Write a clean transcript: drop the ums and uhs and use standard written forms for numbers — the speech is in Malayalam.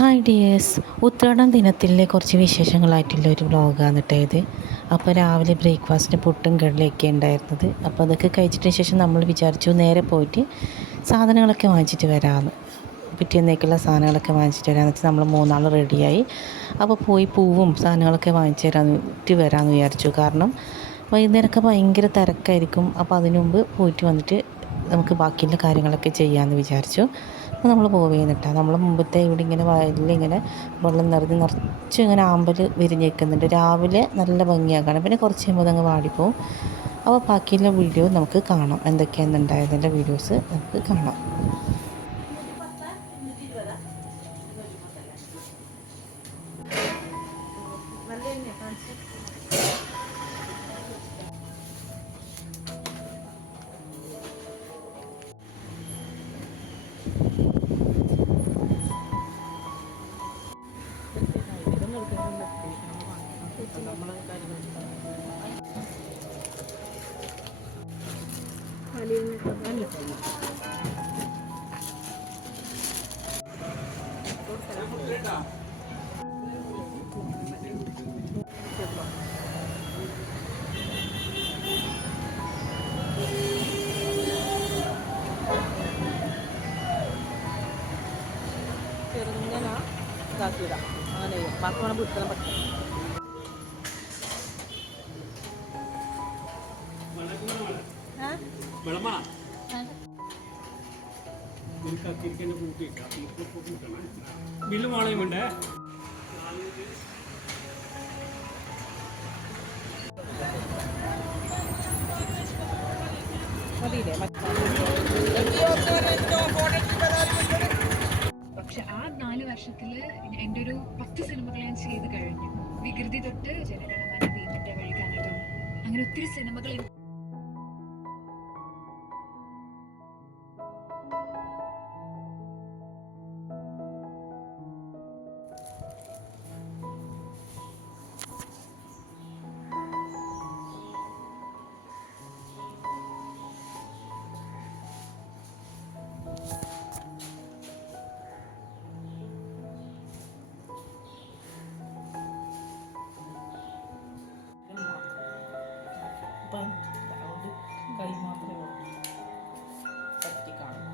ഹായ് ഡിയേഴ്സ്, ഉത്രാടം ദിനത്തിലെ കുറച്ച് വിശേഷങ്ങളായിട്ടുള്ള ഒരു വ്ളോഗാണ് കേട്ടോ ഇത്. അപ്പോൾ രാവിലെ ബ്രേക്ക്ഫാസ്റ്റിന് പുട്ടും കടലയൊക്കെ ഉണ്ടായിരുന്നത്. അപ്പോൾ അതൊക്കെ കഴിച്ചിട്ട് ശേഷം നമ്മൾ വിചാരിച്ചു നേരെ പോയിട്ട് സാധനങ്ങളൊക്കെ വാങ്ങിച്ചിട്ട് വരാമെന്ന്. പിറ്റേന്നേക്കുള്ള സാധനങ്ങളൊക്കെ വാങ്ങിച്ചിട്ട് വരാമെന്ന് വെച്ചാൽ നമ്മൾ മൂന്നാൾ റെഡിയായി. അപ്പോൾ പോയി പൂവും സാധനങ്ങളൊക്കെ വാങ്ങിച്ച് വരാമെന്ന് വിചാരിച്ചു. കാരണം വൈകുന്നേരമൊക്കെ ഭയങ്കര തിരക്കായിരിക്കും. അപ്പോൾ അതിനു മുമ്പ് പോയിട്ട് വന്നിട്ട് നമുക്ക് ബാക്കിയുള്ള കാര്യങ്ങളൊക്കെ ചെയ്യാമെന്ന് വിചാരിച്ചു. അപ്പോൾ നമ്മൾ പോവുകയെന്നിട്ടാണ് നമ്മൾ മുമ്പത്തെ ഇവിടെ ഇങ്ങനെ വയലിലിങ്ങനെ വെള്ളം നിറച്ച് ഇങ്ങനെ ആമ്പൽ വിരിഞ്ഞേക്കുന്നുണ്ട്. രാവിലെ നല്ല ഭംഗിയാക്കണം, പിന്നെ കുറച്ച് കഴിയുമ്പോൾ അതങ്ങ് വാടിപ്പോവും. അപ്പോൾ ബാക്കിയുള്ള വീഡിയോ നമുക്ക് കാണാം, എന്തൊക്കെയാണ് ഉണ്ടായതിൻ്റെ വീഡിയോസ് നമുക്ക് കാണാം. ചെറുങ്ങനെ ഇതാക്കിയിടാം, അങ്ങനെ ചെയ്യും. ബാക്കി വേണം പിടുത്തം പറ്റും. ബില്ല് മോളയുമുണ്ട്. പക്ഷെ ആ 4 വർഷത്തിൽ എൻ്റെ ഒരു 10 സിനിമകൾ ഞാൻ ചെയ്ത് കഴിഞ്ഞു. വികൃതി തൊട്ട് ജനഗണമന, ഭീമന്റെ വഴികാണലും, അങ്ങനെ ഒത്തിരി സിനിമകൾ. കൈ മാത്രമേ പറ്റി കാണും.